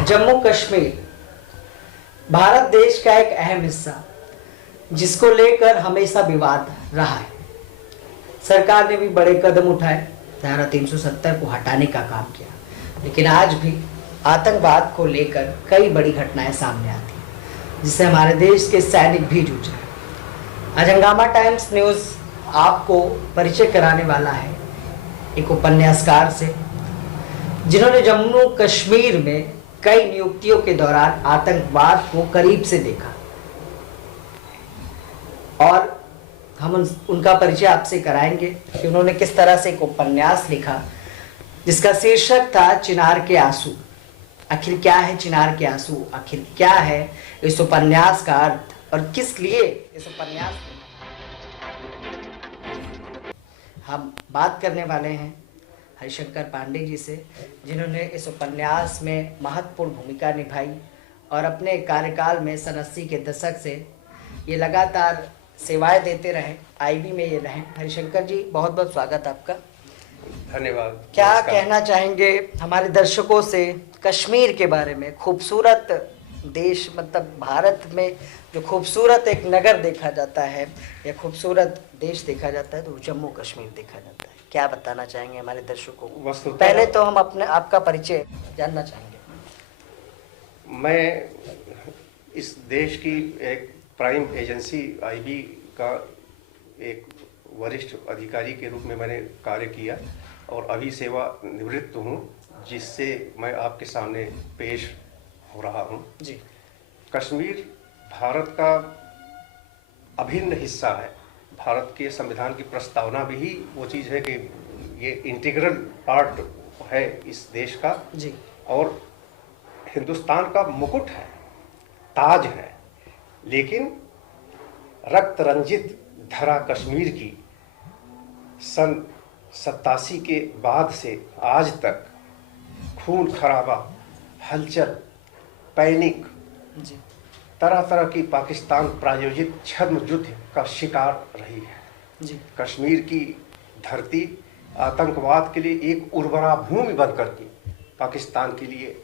जम्मू कश्मीर भारत देश का एक अहम हिस्सा जिसको लेकर हमेशा विवाद रहा है। सरकार ने भी बड़े कदम उठाए, धारा 370 को हटाने का काम किया, लेकिन आज भी आतंकवाद को लेकर कई बड़ी घटनाएं सामने आती हैं जिससे हमारे देश के सैनिक भी जूझ रहे हैं। आज हंगामा टाइम्स न्यूज़ आपको परिचय कराने वाला है एक उपन्यासकार से जिन्होंने जम्मू कश्मीर में कई नियुक्तियों के दौरान आतंकवाद को करीब से देखा, और हम उनका परिचय आपसे कराएंगे कि उन्होंने किस तरह से एक उपन्यास लिखा जिसका शीर्षक था चिनार के आंसू। आखिर क्या है चिनार के आंसू, आखिर क्या है इस उपन्यास का अर्थ और किस लिए इस उपन्यास हम बात करने वाले हैं हरिशंकर पांडे जी से, जिन्होंने इस उपन्यास में महत्वपूर्ण भूमिका निभाई और अपने कार्यकाल में सन 80 के दशक से ये लगातार सेवाएं देते रहे, आईबी में ये रहे। हरिशंकर जी, बहुत बहुत स्वागत आपका। धन्यवाद। क्या कहना चाहेंगे हमारे दर्शकों से कश्मीर के बारे में? खूबसूरत देश, मतलब भारत में जो खूबसूरत एक नगर देखा जाता है या खूबसूरत देश देखा जाता है तो जम्मू कश्मीर देखा जाता है। क्या बताना चाहेंगे हमारे दर्शकों को? पहले तो हम अपने आपका परिचय जानना चाहेंगे। मैं इस देश की एक प्राइम एजेंसी आईबी का एक वरिष्ठ अधिकारी के रूप में मैंने कार्य किया और अभी सेवा निवृत्त हूँ, जिससे मैं आपके सामने पेश हो रहा हूँ। जी, कश्मीर भारत का अभिन्न हिस्सा है। भारत के संविधान की प्रस्तावना भी ही वो चीज़ है कि ये इंटीग्रल पार्ट है इस देश का जी, और हिंदुस्तान का मुकुट है, ताज है। लेकिन रक्त रंजित धरा कश्मीर की सन 87 के बाद से आज तक खून खराबा, हलचल, पैनिक, जी, तरह तरह की पाकिस्तान प्रायोजित छद्म युद्ध का शिकार रही है। जी, कश्मीर की धरती आतंकवाद के लिए एक उर्वरा भूमि बन करके पाकिस्तान के लिए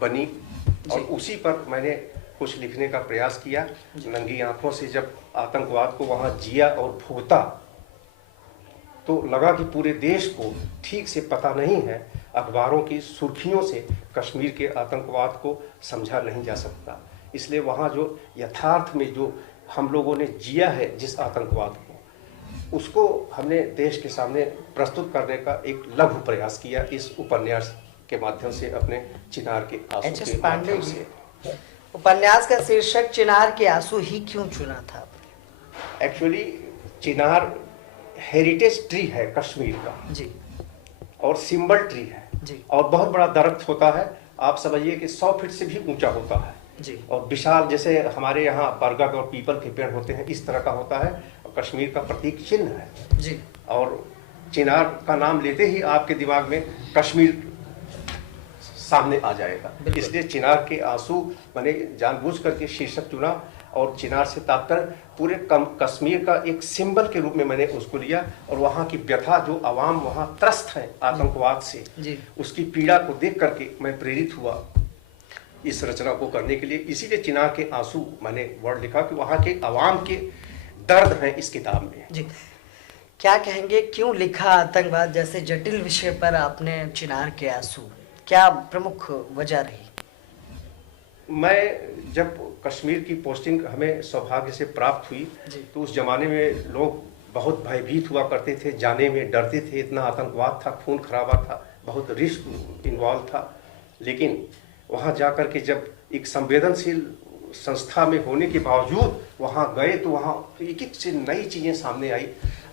बनी और उसी पर मैंने कुछ लिखने का प्रयास किया। नंगी आंखों से जब आतंकवाद को वहाँ जिया और भुगता तो लगा कि पूरे देश को ठीक से पता नहीं है, अखबारों की सुर्खियों से कश्मीर के आतंकवाद को समझा नहीं जा सकता। इसलिए वहाँ जो यथार्थ में जो हम लोगों ने जिया है जिस आतंकवाद को, उसको हमने देश के सामने प्रस्तुत करने का एक लघु प्रयास किया इस उपन्यास के माध्यम से, अपने चिनार के आंसू के माध्यम से। उपन्यास का शीर्षक चिनार के आंसू ही क्यों चुना था? एक्चुअली चिनार हेरिटेज ट्री है कश्मीर का जी, और सिंबल ट्री है जी, और बहुत बड़ा दरख्त होता है। आप समझिए कि 100 फीट से भी ऊंचा होता है जी, और विशाल, जैसे हमारे यहाँ बरगद और पीपल के पेड़ होते हैं इस तरह का होता है। और कश्मीर का प्रतीक चिन्ह है जी, और चिनार का नाम लेते ही आपके दिमाग में कश्मीर सामने आ जाएगा। इसलिए चिनार के आंसू मैंने जानबूझ करके शीर्षक चुना और चिनार से तात्पर्य पूरे कश्मीर का एक सिंबल के रूप में मैंने उसको लिया और वहाँ की व्यथा, जो आवाम वहाँ त्रस्त है आतंकवाद से, उसकी पीड़ा को देख करके मैं प्रेरित हुआ इस रचना को करने के लिए। इसीलिए चिनार के आंसू मैंने वर्ड लिखा कि वहाँ के आवाम के दर्द हैं इस किताब में। जी, क्या कहेंगे, क्यों लिखा आतंकवाद जैसे जटिल विषय पर आपने चिनार के आंसू? क्या प्रमुख वजह रही? मैं जब कश्मीर की पोस्टिंग हमें सौभाग्य से प्राप्त हुई तो उस जमाने में लोग बहुत भयभीत हुआ करते थे, जाने में डरते थे, इतना आतंकवाद था, खून खराबा था, बहुत रिस्क इन्वॉल्व था। लेकिन वहाँ जा कर के जब एक संवेदनशील संस्था में होने के बावजूद वहाँ गए तो वहाँ एक एक से नई चीज़ें सामने आई।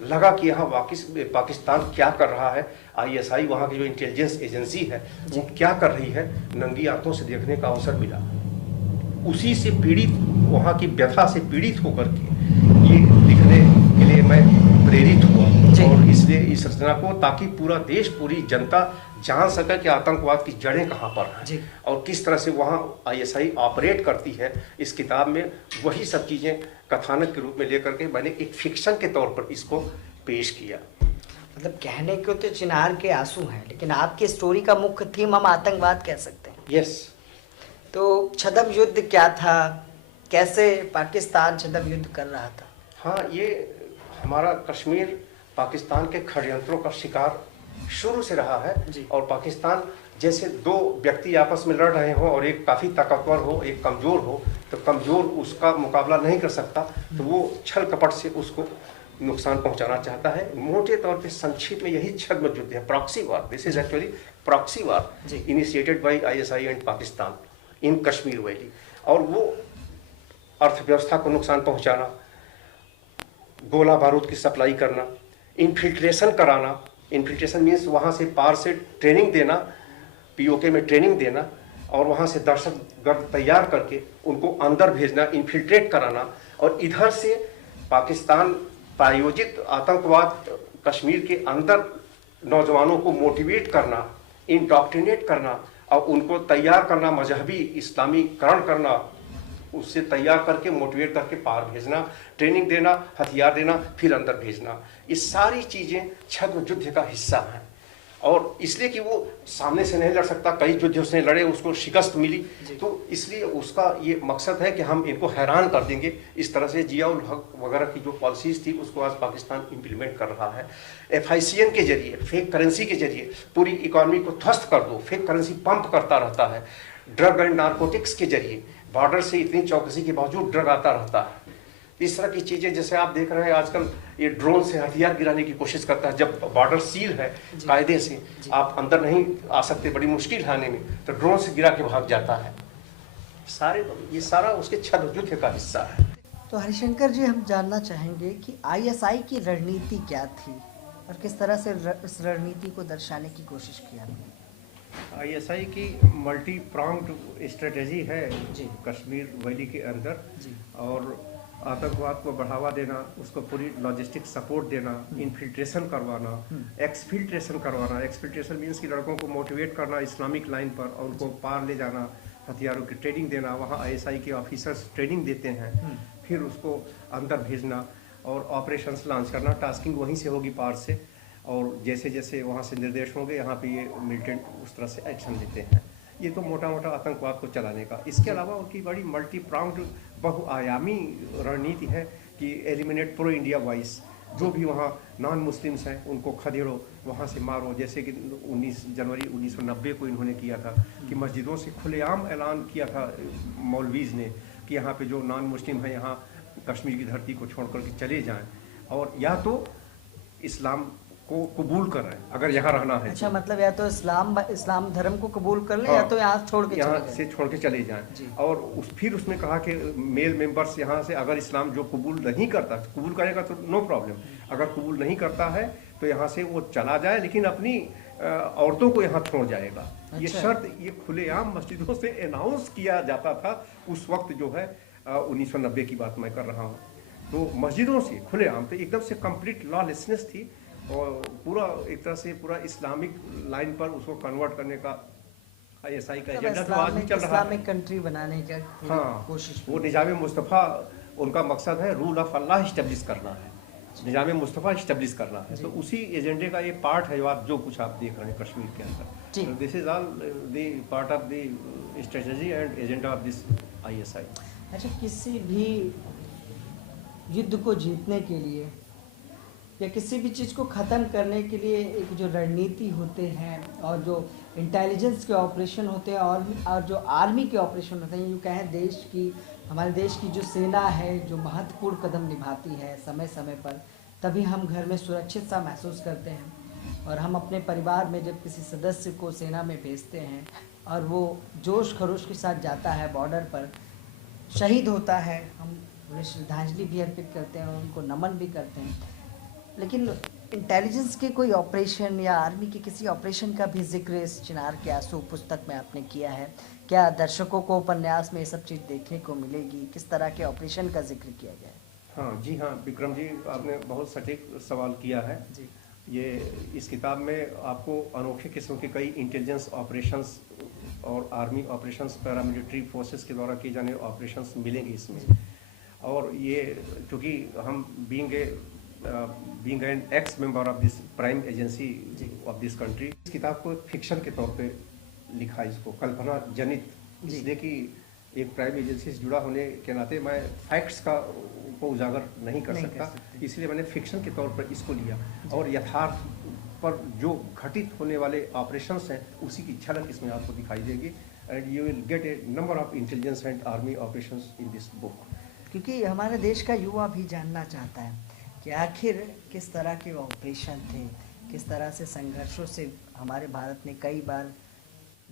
लगा कि यहाँ पाकिस्तान क्या कर रहा है, आईएसआई वहाँ की जो इंटेलिजेंस एजेंसी है वो क्या कर रही है, नंगी आंखों से देखने का अवसर मिला। उसी से पीड़ित, वहाँ की व्यथा से पीड़ित होकर के ये लिखने के लिए मैं प्रेरित हुआ और इसलिए इस रचना को, ताकि पूरा देश, पूरी जनता जान सके कि आतंकवाद की जड़ें कहाँ पर हैं और किस तरह से वहाँ आईएसआई ऑपरेट करती है। इस किताब में वही सब चीज़ें कथानक के रूप में लेकर के मैंने एक फिक्शन के तौर पर इसको पेश किया। मतलब कहने को तो चिनार के आंसू हैं, लेकिन आपकी स्टोरी का मुख्य थीम हम आतंकवाद कह सकते हैं। यस। तो छद्म युद्ध क्या था, कैसे पाकिस्तान छद्म युद्ध कर रहा था? हाँ, ये हमारा कश्मीर पाकिस्तान के षड्यंत्रों का शिकार शुरू से रहा है। जी। और पाकिस्तान जैसे दो व्यक्ति आपस में लड़ रहे हों और एक काफ़ी ताकतवर हो, एक कमज़ोर हो, तो कमज़ोर उसका मुकाबला नहीं कर सकता, तो वो छल कपट से उसको नुकसान पहुंचाना चाहता है। मोटे तौर पे संक्षिप्त में यही छद्म युद्ध है, proxy war. This is actually proxy war initiated by ISI and Pakistan in Kashmir valley. और वो अर्थव्यवस्था को नुकसान पहुंचाना, गोला बारूद की सप्लाई करना, इन्फिल्ट्रेशन कराना। इन्फिल्ट्रेशन मीन्स वहाँ से पार से ट्रेनिंग देना, पीओके में ट्रेनिंग देना, और वहाँ से दहशतगर्द तैयार करके उनको अंदर भेजना, इन्फिल्ट्रेट कराना। और इधर से पाकिस्तान प्रायोजित आतंकवाद कश्मीर के अंदर नौजवानों को मोटिवेट करना, इंडॉक्ट्रिनेट करना और उनको तैयार करना, मजहबी इस्लामीकरण करना, उससे तैयार करके मोटिवेट करके पार भेजना, ट्रेनिंग देना, हथियार देना, फिर अंदर भेजना। ये सारी चीज़ें छद्म युद्ध का हिस्सा हैं। और इसलिए कि वो सामने से नहीं लड़ सकता, कई युद्ध उसने लड़े, उसको शिकस्त मिली, तो इसलिए उसका ये मकसद है कि हम इनको हैरान कर देंगे। इस तरह से जियाउल हक वगैरह की जो पॉलिसीज थी उसको आज पाकिस्तान इम्प्लीमेंट कर रहा है। FICN के जरिए, फेक करेंसी के जरिए पूरी इकॉनमी को ध्वस्त कर दो, फेक करेंसी पंप करता रहता है। ड्रग एंड नारकोटिक्स के जरिए बॉर्डर से इतनी चौकसी के बावजूद ड्रग आता रहता है। इस तरह की चीज़ें जैसे आप देख रहे हैं आजकल, ये ड्रोन से हथियार गिराने की कोशिश करता है। जब बॉर्डर सील है कायदे से, आप अंदर नहीं आ सकते, बड़ी मुश्किल है आने में, तो ड्रोन से गिरा के भाग जाता है। ये सारा उसके छद्म युद्ध का हिस्सा है। तो हरिशंकर जी, हम जानना चाहेंगे कि ISI की रणनीति क्या थी और किस तरह से इस रणनीति को दर्शाने की कोशिश की आपने? ISI की मल्टी प्रॉन्ग्ड स्ट्रेटेजी है जी। कश्मीर वैली के अंदर। जी। और आतंकवाद को बढ़ावा देना, उसको पूरी लॉजिस्टिक सपोर्ट देना, इन्फिल्ट्रेशन करवाना, एक्सफिल्ट्रेशन करवाना। एक्सफिल्ट्रेशन मीन्स कि लड़कों को मोटिवेट करना इस्लामिक लाइन पर और उनको पार ले जाना, हथियारों की ट्रेनिंग देना। वहाँ ISI के ऑफिसर्स ट्रेनिंग देते हैं, फिर उसको अंदर भेजना और ऑपरेशंस लॉन्च करना। टास्किंग वहीं से होगी पार से, और जैसे जैसे वहाँ से निर्देश होंगे यहाँ पे ये मिलिटेंट उस तरह से एक्शन लेते हैं। ये तो मोटा मोटा आतंकवाद को चलाने का। इसके अलावा उनकी बड़ी मल्टी प्राउंड बहुआयामी रणनीति है कि एलिमिनेट प्रो इंडिया वॉइस। जो भी वहाँ नॉन मुस्लिम्स हैं उनको खदेड़ो, वहाँ से मारो। जैसे कि 19 जनवरी 1990 को इन्होंने किया था कि मस्जिदों से खुलेआम ऐलान किया था मौलवीज़ ने कि यहाँ पे जो नॉन मुस्लिम हैं यहाँ कश्मीर की धरती को छोड़ कर के चले जाएं, और या तो इस्लाम को कबूल कर रहे हैं अगर यहाँ रहना है। अच्छा, मतलब या तो इस्लाम धर्म को कबूल कर लें, या तो यहाँ से छोड़ के चले जाएं। और फिर उसने कहा कि मेल मेंबर्स यहाँ से अगर इस्लाम जो कबूल नहीं करता, कबूल करेगा तो नो प्रॉब्लम, अगर कबूल नहीं करता है तो यहाँ से वो चला जाए, लेकिन अपनी औरतों को यहाँ छोड़ जाएगा। अच्छा। ये शर्त ये खुलेआम मस्जिदों से अनाउंस किया जाता था उस वक्त, जो है 1990 की बात मैं कर रहा हूँ। तो मस्जिदों से खुलेआम, तो एकदम से कंप्लीट लॉलेसनेस थी, और पूरा एक तरह से पूरा इस्लामिक लाइन पर उसको कन्वर्ट करने का ISI का एजेंडा तो आज भी चल रहा है। इस्लामिक कंट्री बनाने का कोशिश। वो निजाम मुस्तफ़ा, उनका मकसद है रूल ऑफ अल्लाह इस्टेब्लिश करना है, निजाम मुस्तफ़ा इस्टेब्लिश करना है। तो उसी एजेंडे का ये पार्ट है जो कुछ आप देख रहे हैं कश्मीर के अंदर। This is all the part of the strategy and agenda of this ISI। अच्छा, किसी भी युद्ध को जीतने के लिए या किसी भी चीज़ को ख़त्म करने के लिए एक जो रणनीति होते हैं और जो इंटेलिजेंस के ऑपरेशन होते हैं और जो आर्मी के ऑपरेशन होते हैं, यूँ कहें हमारे देश की जो सेना है जो महत्वपूर्ण कदम निभाती है समय समय पर, तभी हम घर में सुरक्षित सा महसूस करते हैं। और हम अपने परिवार में जब किसी सदस्य को सेना में भेजते हैं और वो जोश खरोश के साथ जाता है बॉर्डर पर, शहीद होता है, हम उन्हें श्रद्धांजलि भी अर्पित करते हैं और उनको नमन भी करते हैं। लेकिन इंटेलिजेंस के कोई ऑपरेशन या आर्मी के किसी ऑपरेशन का भी जिक्र इस चिनार के आंसू पुस्तक में आपने किया है क्या? दर्शकों को उपन्यास में ये सब चीज़ देखने को मिलेगी? किस तरह के ऑपरेशन का जिक्र किया गया है? हाँ जी, हाँ विक्रम जी, आपने बहुत सटीक सवाल किया है जी। ये इस किताब में आपको अनोखे किस्म के कई इंटेलिजेंस ऑपरेशंस और आर्मी ऑपरेशंस, पैरामिलिट्री फोर्सेस के द्वारा किए जाने ऑपरेशंस मिलेंगे इसमें। और ये चूँकि हम being an x member of this prime agency of this country, इस किताब को फिक्शन के तौर पे लिखा इसको, कल्पना जनित, इसलिए कि एक प्राइम एजेंसी से जुड़ा होने के नाते मैं फैक्ट्स को उजागर नहीं कर सकता, इसलिए मैंने फिक्शन के तौर पर इसको लिया और यथार्थ पर जो घटित होने वाले ऑपरेशंस हैं उसी की झलक इसमें आपको दिखाई देगी and you will get A number of intelligence and army operations in this book. क्योंकि हमारे देश का युवा भी जानना चाहता है कि आखिर किस तरह के ऑपरेशन थे, किस तरह से संघर्षों से हमारे भारत ने कई बार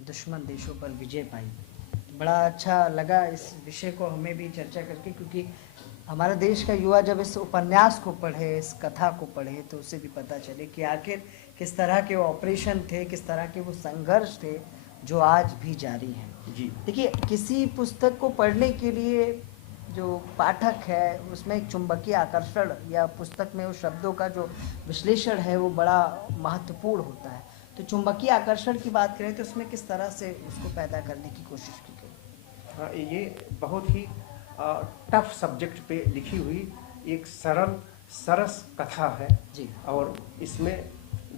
दुश्मन देशों पर विजय पाई। बड़ा अच्छा लगा इस विषय को हमें भी चर्चा करके, क्योंकि हमारे देश का युवा जब इस उपन्यास को पढ़े, इस कथा को पढ़े, तो उसे भी पता चले कि आखिर किस तरह के ऑपरेशन थे, किस तरह के वो संघर्ष थे जो आज भी जारी हैं। जी देखिए, किसी पुस्तक को पढ़ने के लिए जो पाठक है उसमें एक चुंबकीय आकर्षण या पुस्तक में उस शब्दों का जो विश्लेषण है वो बड़ा महत्वपूर्ण होता है। तो चुंबकीय आकर्षण की बात करें तो उसमें किस तरह से उसको पैदा करने की कोशिश की गई? हाँ, ये बहुत ही टफ सब्जेक्ट पे लिखी हुई एक सरल सरस कथा है जी। और इसमें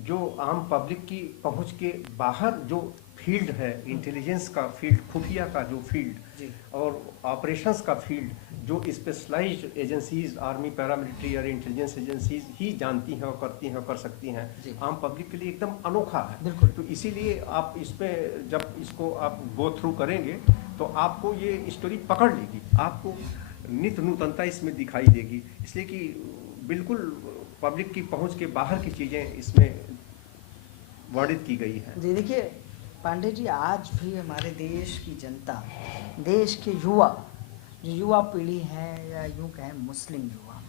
जो आम पब्लिक की पहुंच के बाहर जो फील्ड है, इंटेलिजेंस का फील्ड, खुफिया का जो फील्ड और ऑपरेशंस का फील्ड, जो स्पेशलाइज्ड एजेंसीज, आर्मी, पैरामिलिट्री और इंटेलिजेंस एजेंसीज ही जानती हैं और करती हैं और कर सकती हैं, आम पब्लिक के लिए एकदम अनोखा है। बिल्कुल। तो इसीलिए आप इसमें जब इसको आप गो थ्रू करेंगे तो आपको ये स्टोरी पकड़ लेगी, आपको नित्य नूतनता इसमें दिखाई देगी, इसलिए कि बिल्कुल पब्लिक की पहुंच के बाहर की चीज़ें इसमें वर्णित की गई हैं। जी देखिए पांडे जी, आज भी हमारे देश की जनता, देश के युवा, जो युवा पीढ़ी है या यूँ कहें मुस्लिम युवा,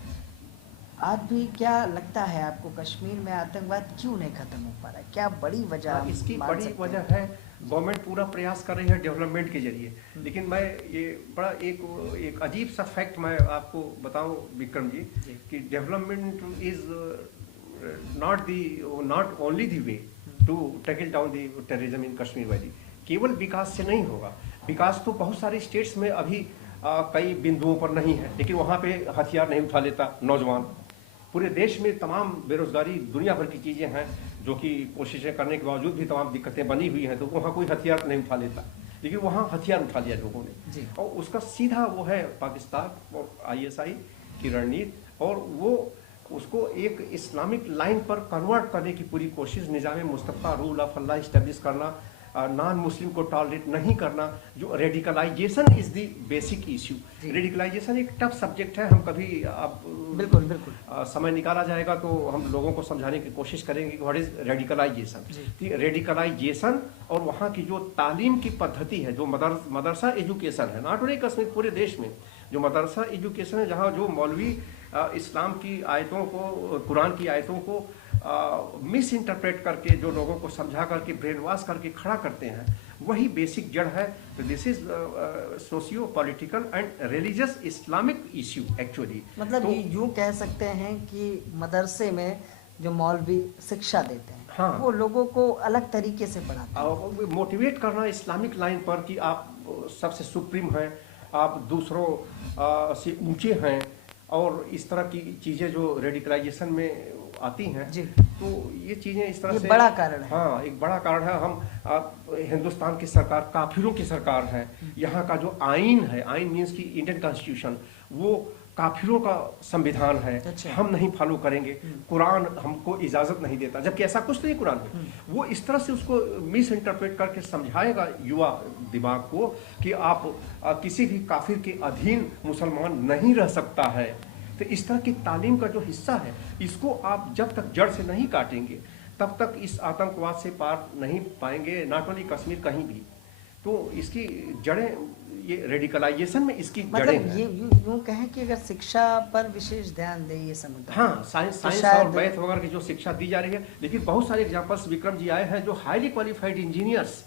आज भी क्या लगता है आपको कश्मीर में आतंकवाद क्यों नहीं खत्म हो पा रहा है? क्या बड़ी वजह? इसकी बड़ी वजह है गवर्नमेंट पूरा प्रयास कर रही है डेवलपमेंट के जरिए, लेकिन मैं ये बड़ा एक अजीब सा फैक्ट मैं आपको बताऊं विक्रम जी कि development is not only the way to tackle down the terrorism in Kashmir valley. केवल विकास से नहीं होगा, विकास तो बहुत सारे स्टेट्स में अभी कई बिंदुओं पर नहीं है, लेकिन वहाँ पे हथियार नहीं उठा लेता नौजवान। पूरे देश में तमाम बेरोजगारी, दुनिया भर की चीज़ें हैं जो कि कोशिशें करने के बावजूद भी तमाम दिक्कतें बनी हुई हैं, तो वहाँ कोई हथियार नहीं उठा लेता, लेकिन वहाँ हथियार उठा लिया लोगों ने और उसका सीधा वो है पाकिस्तान और ISI की रणनीति, और वो उसको एक इस्लामिक लाइन पर कन्वर्ट करने की पूरी कोशिश, निज़ाम मुस्तफ़ा, रूल ऑफ अल्लाह इस्टेब्लिश करना, नॉन मुस्लिम को टॉलरेट नहीं करना, जो radicalisation is the basic issue. Radicalisation एक टफ सब्जेक्ट है, हम कभी आप बिल्कुल समय निकाला जाएगा तो हम लोगों को समझाने की कोशिश करेंगे कि व्हाट इज रेडिकलाइजेशन। रेडिकलाइजेशन और वहाँ की जो तालीम की पद्धति है, जो मदरसा एजुकेशन है, नॉट ओनली कश्मीर, पूरे देश में जो मदरसा एजुकेशन है, जहाँ जो मौलवी इस्लाम की आयतों को, कुरान की आयतों को मिस इंटरप्रेट करके जो लोगों को समझा करके ब्रेन वॉश करके खड़ा करते हैं, वही बेसिक जड़ है। तो this is socio political and religious Islamic issue actually. मतलब तो, यूँ कह सकते हैं कि मदरसे में जो मौलवी शिक्षा देते हैं, हाँ, वो लोगों को अलग तरीके से पढ़ाते हैं, मोटिवेट करना इस्लामिक लाइन पर कि आप सबसे सुप्रीम हैं, आप दूसरों से ऊंचे हैं, और इस तरह की चीज़ें जो रेडिकलाइजेशन में आती हैं जी। तो ये चीज़ें इस तरह से बड़ा कारण है। हाँ, एक बड़ा कारण है। हम हिंदुस्तान की सरकार काफिरों की सरकार है, यहाँ का जो आइन है, आइन मीन्स की इंडियन कॉन्स्टिट्यूशन, वो काफिरों का संविधान है। अच्छा। हम नहीं फॉलो करेंगे, कुरान हमको इजाज़त नहीं देता, जबकि ऐसा कुछ नहीं कुरान में। वो इस तरह से उसको मिस इंटरप्रेट करके समझाएगा युवा दिमाग को कि आप किसी भी काफिर के अधीन मुसलमान नहीं रह सकता है। तो इस तरह की तालीम का जो हिस्सा है, इसको आप जब तक जड़ से नहीं काटेंगे तब तक इस आतंकवाद से पार नहीं पाएंगे, नॉट ओनली कश्मीर, कहीं भी। तो इसकी जड़ें, ये रेडिकलाइजेशन में इसकी जड़ें हैं। ये यूँ कहें कि अगर शिक्षा पर विशेष ध्यान दे ये समुदाय, हाँ, साइंस और मैथ वगैरह की जो शिक्षा दी जा रही है, लेकिन बहुत सारे एग्जाम्पल्स विक्रम जी आए हैं जो हाईली क्वालिफाइड इंजीनियर्स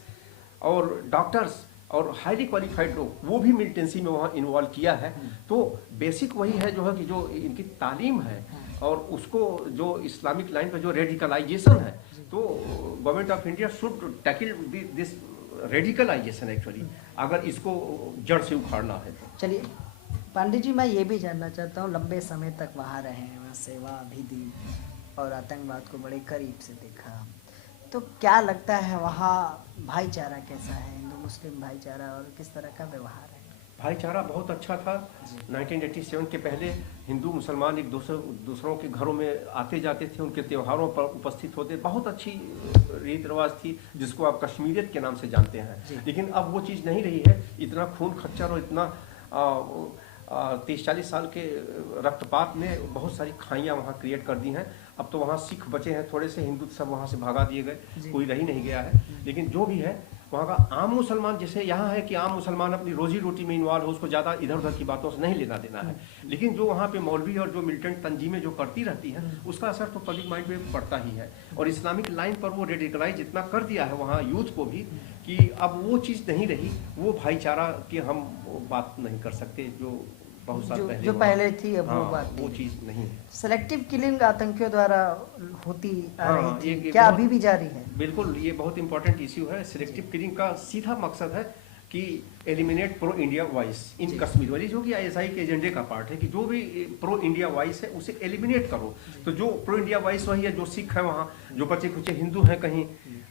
और डॉक्टर्स और हाईली क्वालिफाइड लोग, वो भी मिलिटेंसी में वहाँ इन्वॉल्व किया है। तो बेसिक वही है जो है कि जो इनकी तालीम है और उसको जो इस्लामिक लाइन पर जो रेडिकलाइजेशन है, तो government of India should tackle this radicalization actually, अगर इसको जड़ से उखाड़ना है तो। चलिए पांडे जी, मैं ये भी जानना चाहता हूँ, लंबे समय तक वहाँ रहे हैं, वहाँ सेवा भी दी और आतंकवाद को बड़े करीब से देखा, तो क्या लगता है वहाँ भाईचारा कैसा है, हिंदू मुस्लिम भाईचारा, और किस तरह का व्यवहार है? भाईचारा बहुत अच्छा था। 1987 के पहले हिंदू मुसलमान एक दूसरों के घरों में आते जाते थे, उनके त्योहारों पर उपस्थित होते, बहुत अच्छी रीति रिवाज थी जिसको आप कश्मीरियत के नाम से जानते हैं। लेकिन अब वो चीज़ नहीं रही है। इतना खून खच्चर और इतना 30-40 साल के रक्तपात ने बहुत सारी खाइयाँ वहाँ क्रिएट कर दी हैं। अब तो वहाँ सिख बचे हैं थोड़े से, हिंदू सब वहाँ से भगा दिए गए, कोई रह ही नहीं गया है। लेकिन जो भी है वहाँ का आम मुसलमान, जैसे यहाँ है कि आम मुसलमान अपनी रोजी रोटी में इन्वॉल्व हो, उसको ज़्यादा इधर उधर की बातों से नहीं लेना देना है। लेकिन जो वहाँ पे मौलवी और जो मिलिटेंट तंजीमें जो करती रहती हैं, उसका असर तो पब्लिक माइंड में पड़ता ही है। और इस्लामिक लाइन पर वो रेडिकलाइज इतना कर दिया है वहाँ यूथ को भी कि अब वो चीज़ नहीं रही। वो भाईचारा की हम बात नहीं कर सकते जो बहुत साल पहले जो पहले थी, अब वो बात वो चीज़ नहीं है। सेलेक्टिव किलिंग आतंकियों द्वारा होती आ हाँ, रही थी, ये क्या अभी भी जारी है? बिल्कुल, ये बहुत इंपॉर्टेंट इश्यू है। सिलेक्टिव किलिंग का सीधा मकसद है कि eliminate pro India voice in Kashmir वाली, जो कि आईएसआई के एजेंडे का पार्ट है कि जो भी प्रो इंडिया वॉइस है उसे एलिमिनेट करो। तो जो प्रो इंडिया वॉइस वही है जो सिख है वहाँ, जो बचे कुछ हिंदू हैं कहीं,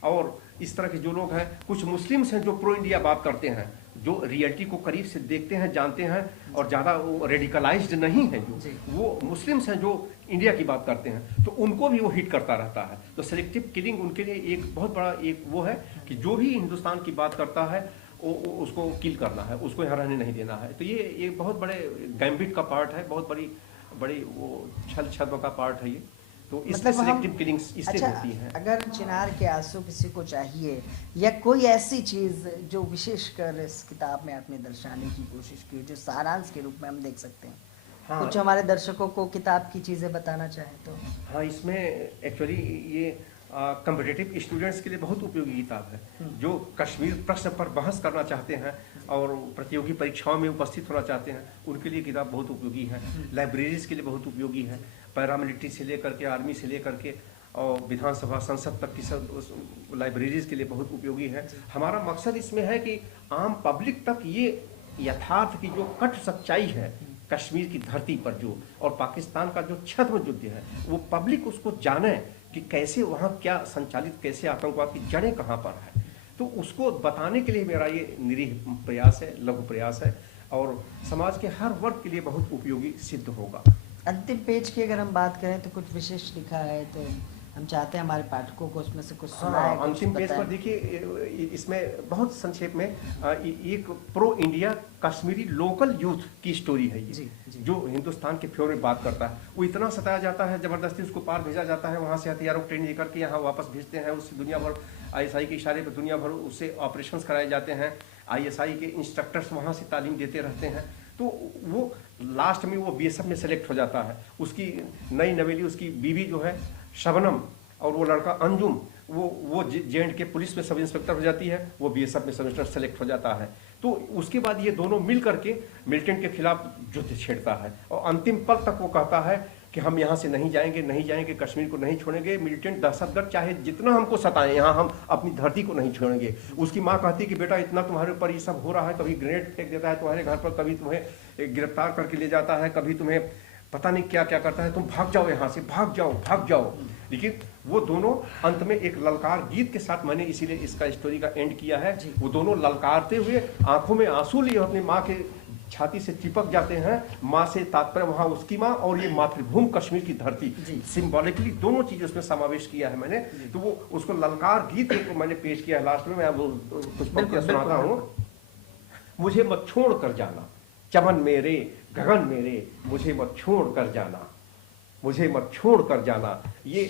और इस तरह के जो लोग हैं, कुछ मुस्लिम्स हैं जो प्रो इंडिया बात करते हैं, जो रियलिटी को करीब से देखते हैं, जानते हैं और ज़्यादा रेडिकलाइज्ड नहीं है, जो वो मुस्लिम्स हैं जो इंडिया की बात करते हैं, तो उनको भी वो हिट करता रहता है। तो सेलेक्टिव किलिंग उनके लिए एक बहुत बड़ा एक वो है कि जो भी हिंदुस्तान की बात करता है उसको किल करना है, उसको यहाँ रहने नहीं देना है। तो ये बहुत बड़े गैम्बिट का पार्ट है, बहुत बड़ी वो छल छद्म का पार्ट है ये। तो इसलिए सिलेक्टिव किलिंग्स इसलिए होती है। अगर चिनार के आंसू किसी को चाहिए या कोई ऐसी चीज़ जो विशेषकर इस किताब में आपने दर्शाने की कोशिश की, जो सारांश के रूप में हम देख सकते हैं, हाँ, कुछ हमारे दर्शकों को किताब की चीज़ें बताना चाहें तो? हाँ, इसमें एक्चुअली ये कॉम्पिटिटिव स्टूडेंट्स के लिए बहुत उपयोगी किताब है। जो कश्मीर प्रश्न पर बहस करना चाहते हैं और प्रतियोगी परीक्षाओं में उपस्थित होना चाहते हैं, उनके लिए किताब बहुत उपयोगी है। लाइब्रेरीज के लिए बहुत उपयोगी है, पैरामिलिट्री से लेकर के, आर्मी से लेकर के और विधानसभा संसद तक की सब लाइब्रेरीज के लिए बहुत उपयोगी है। हमारा मकसद इसमें है कि आम पब्लिक तक ये यथार्थ की जो कट सच्चाई है कश्मीर की धरती पर जो, और पाकिस्तान का जो छद्म युद्ध है, वो पब्लिक उसको जाने कि कैसे वहाँ क्या संचालित, कैसे आतंकवाद की जड़ें कहाँ पर है। तो उसको बताने के लिए मेरा ये निरीह प्रयास है, लघु प्रयास है, और समाज के हर वर्ग के लिए बहुत उपयोगी सिद्ध होगा। अंतिम पेज की अगर हम बात करें तो कुछ विशेष लिखा है, तो हम चाहते हैं हमारे पाठकों को उसमें से कुछ सुनाएं। अंतिम पेज पर देखिए, इसमें बहुत संक्षेप में एक pro India Kashmiri local youth की स्टोरी है ये, जो हिंदुस्तान के फेवर में बात करता है। वो इतना सताया जाता है, जबरदस्ती उसको पार भेजा जाता है, वहाँ से हथियारों को ट्रेन लेकर के यहाँ वापस भेजते हैं। उससे दुनिया भर आईएसआई के इशारे पर दुनिया भर उससे ऑपरेशंस कराए जाते हैं। आईएसआई के इंस्ट्रक्टर्स वहाँ से तालीम देते रहते हैं। तो वो लास्ट में वो बीएसएफ में सेलेक्ट हो जाता है। उसकी नई नवेली, उसकी बीवी जो है शबनम, और वो लड़का अंजुम, वो जे.एंड के पुलिस में सब इंस्पेक्टर हो जाती है, वो बीएसएफ में सब इंस्पेक्टर सेलेक्ट हो जाता है। तो उसके बाद ये दोनों मिल करके मिलिटेंट के खिलाफ युद्ध छेड़ता है, और अंतिम पल तक वो कहता है कि हम यहाँ से नहीं जाएंगे, कश्मीर को नहीं छोड़ेंगे। मिलिटेंट दहशतगर्द चाहे जितना हमको सताएं, यहाँ हम अपनी धरती को नहीं छोड़ेंगे। उसकी माँ कहती कि बेटा इतना तुम्हारे ऊपर ये सब हो रहा है, कभी ग्रेनेड फेंक देता है तुम्हारे घर पर, कभी तुम्हें गिरफ्तार करके ले जाता है, कभी तुम्हें पता नहीं क्या क्या करता है, तुम भाग जाओ यहाँ से, भाग जाओ। लेकिन वो दोनों अंत में एक ललकार गीत के साथ, मैंने इसीलिए इसका स्टोरी का एंड किया है, वो दोनों ललकारते हुए आंखों में आंसू लिए अपनी माँ के छाती से चिपक जाते हैं। माँ से तात्पर्य वहाँ उसकी माँ और ये मातृभूमि कश्मीर की धरती, सिंबॉलिकली दोनों चीज उसमें समावेश किया है मैंने। तो वो उसको ललकार गीत को मैंने पेश किया है लास्ट में। मैं वो कुछ पंक्तियां सुनाता हूँ। मुझे मत छोड़ कर जाना चमन मेरे, गगन मेरे, मुझे मत छोड़ कर जाना, मुझे मत छोड़ कर जाना। ये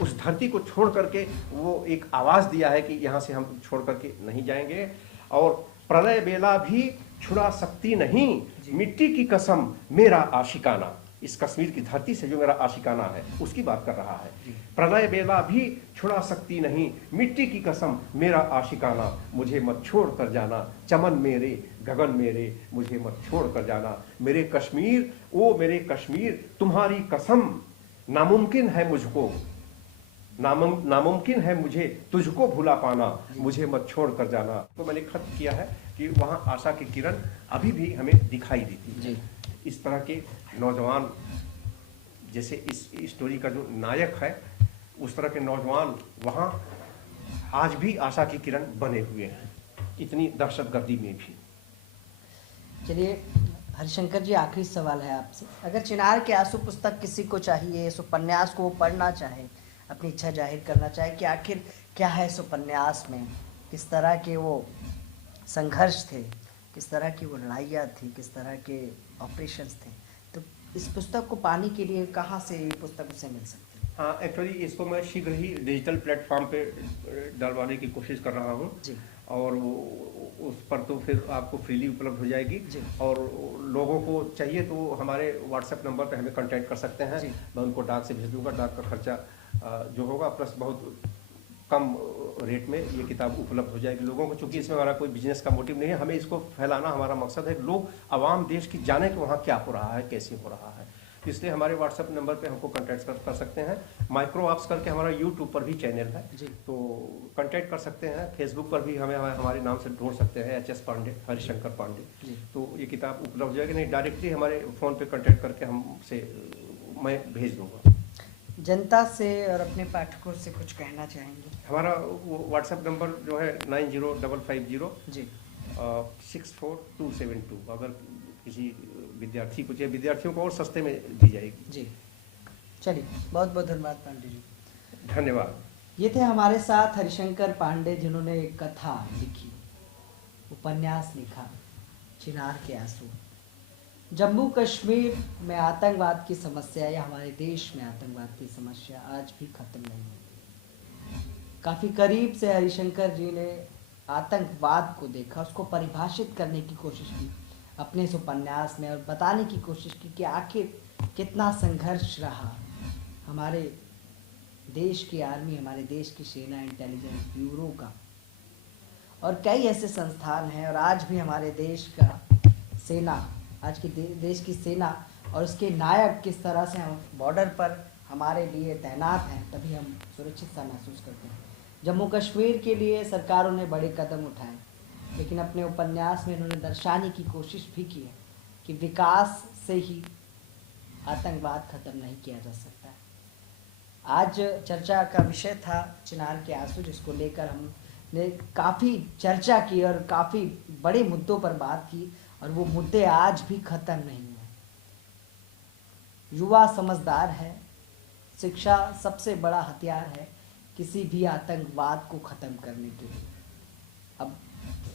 उस धरती को छोड़ करके वो एक आवाज दिया है कि यहाँ से हम छोड़ करके नहीं जाएंगे। और प्रलय बेला भी छुड़ा सकती नहीं मिट्टी की कसम मेरा आशिकाना, इस कश्मीर की धरती से जो मेरा आशिकाना है उसकी बात कर रहा है। प्रलय बेला भी छुड़ा सकती नहीं मिट्टी की कसम मेरा आशिकाना, मुझे मत छोड़ कर जाना चमन मेरे, गगन मेरे, मुझे मत छोड़ कर जाना। मेरे कश्मीर, ओ मेरे कश्मीर, तुम्हारी कसम नामुमकिन है मुझको, नामुमकिन है मुझे तुझको भुला पाना, मुझे मत छोड़ कर जाना। तो मैंने खत किया है कि वहाँ आशा की किरण अभी भी हमें दिखाई देती है। इस तरह के नौजवान, जैसे इस स्टोरी का जो नायक है, उस तरह के नौजवान वहाँ आज भी आशा की किरण बने हुए हैं, इतनी दहशतगर्दी में भी। चलिए हरिशंकर जी, आखिरी सवाल है आपसे। अगर चिनार के आंसू पुस्तक किसी को चाहिए, इस उपन्यास को वो पढ़ना चाहे, अपनी इच्छा जाहिर करना चाहे कि आखिर क्या है इस उपन्यास में, किस तरह के वो संघर्ष थे, किस तरह की वो लड़ाइयाँ थी, किस तरह के ऑपरेशंस थे, तो इस पुस्तक को पाने के लिए कहाँ से ये पुस्तक उसे मिल सकती है? हाँ, एक्चुअली इसको मैं शीघ्र ही डिजिटल प्लेटफॉर्म पे डलवाने की कोशिश कर रहा हूँ जी और उस पर तो फिर आपको फ्रीली उपलब्ध हो जाएगी। जी। और लोगों को चाहिए तो हमारे व्हाट्सएप नंबर पे हमें कांटेक्ट कर सकते हैं। जी। मैं उनको डाक से भेज दूंगा। डाक का खर्चा जो होगा प्लस बहुत कम रेट में ये किताब उपलब्ध हो जाएगी लोगों को। चूँकि इसमें हमारा कोई बिजनेस का मोटिव नहीं है, हमें इसको फैलाना हमारा मकसद है। लोग आवाम देश की जाने कि वहाँ क्या हो रहा है, कैसे हो रहा है। इसलिए हमारे व्हाट्सएप नंबर पे हमको कांटेक्ट कर सकते हैं। माइक्रो ऑप्स करके हमारा यूट्यूब पर भी चैनल है जी। तो कांटेक्ट कर सकते हैं। फेसबुक पर भी हमें हमारे नाम से ढूंढ सकते हैं, HS पांडे, हरिशंकर पांडे। तो ये किताब उपलब्ध हो जाएगी। नहीं, डायरेक्टली हमारे फ़ोन पे कांटेक्ट करके हमसे मैं भेज दूँगा। जनता से और अपने पाठकों से कुछ कहना चाहेंगे? हमारा व्हाट्सएप नंबर जो है 905550 जी 64272। अगर किसी विद्यार्थी को चाहिए, विद्यार्थियों को और सस्ते में दी जाएगी। जी। चलिए, बहुत बहुत धन्यवाद पांडे जी। धन्यवाद। ये थे हमारे साथ हरिशंकर पांडे, जिन्होंने एक कथा लिखी, उपन्यास लिखा, चिनार के आंसू। जम्मू कश्मीर में आतंकवाद की समस्या या हमारे देश में आतंकवाद की समस्या आज भी खत्म नहीं हुई। काफ़ी करीब से हरिशंकर जी ने आतंकवाद को देखा, उसको परिभाषित करने की कोशिश की अपने इस उपन्यास में और बताने की कोशिश की कि आखिर कितना संघर्ष रहा हमारे देश की आर्मी, हमारे देश की सेना, इंटेलिजेंस ब्यूरो का। और कई ऐसे संस्थान हैं और आज भी हमारे देश का सेना, आज की देश की सेना और उसके नायक किस तरह से हम बॉर्डर पर हमारे लिए तैनात हैं, तभी हम सुरक्षित सा महसूस करते हैं। जम्मू कश्मीर के लिए सरकारों ने बड़े कदम उठाए, लेकिन अपने उपन्यास में इन्होंने दर्शाने की कोशिश भी की है कि विकास से ही आतंकवाद खत्म नहीं किया जा सकता है। आज चर्चा का विषय था चिनार के आंसू, जिसको लेकर हमने काफ़ी चर्चा की और काफ़ी बड़े मुद्दों पर बात की, और वो मुद्दे आज भी खत्म नहीं हुए। युवा समझदार है, शिक्षा सबसे बड़ा हथियार है किसी भी आतंकवाद को ख़त्म करने के लिए। अब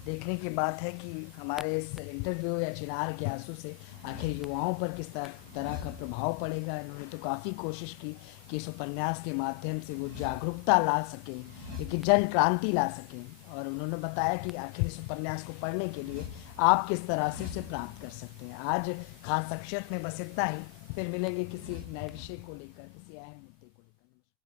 देखने की बात है कि हमारे इस इंटरव्यू या चिनार के आंसू से आखिर युवाओं पर किस तरह का प्रभाव पड़ेगा। इन्होंने तो काफ़ी कोशिश की कि इस उपन्यास के माध्यम से वो जागरूकता ला सकें, एक जन क्रांति ला सकें, और उन्होंने बताया कि आखिर इस उपन्यास को पढ़ने के लिए आप किस तरह से उसे प्राप्त कर सकते हैं। आज खास शख्सियत में बस इतना ही, फिर मिलेंगे किसी नए विषय को लेकर, किसी अहम